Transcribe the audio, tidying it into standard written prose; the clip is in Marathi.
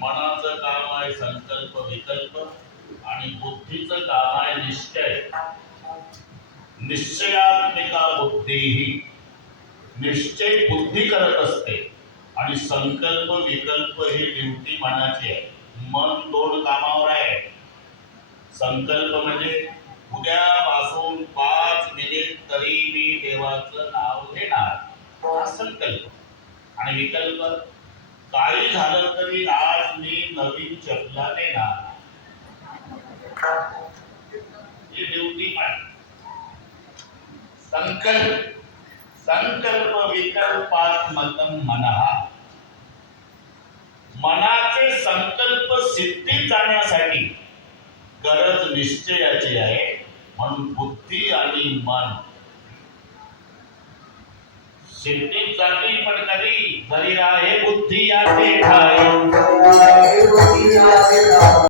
मनाचं काम आहे संकल्प विकल्प आणि बुद्धीचं काम आहे निश्चय. निश्चयात्मिका बुद्धी ही निश्चय बुद्धी करत असते आणि संकल्प विकल्प ही ड्युटी मनाची आहे. मन दोन कामावर आहे. संकल्प म्हणजे उद्यापासून 5 मिनिट तरी मी देवाचं नाव घेणार, हा संकल्प. आणि विकल्प, काही झालं तरी आज मी नवीन चपला नेणार, ही ड्युटी आहे. संकल्प विकल्पात्मकं मनः. मनाचे संकल्प सिद्धीत जाण्यासाठी गरज निश्चयाची आहे. म्हणून बुद्धी आणि मन सिद्धीत जातील, पण कधी जरी राहे बुद्धी याचे ठाई.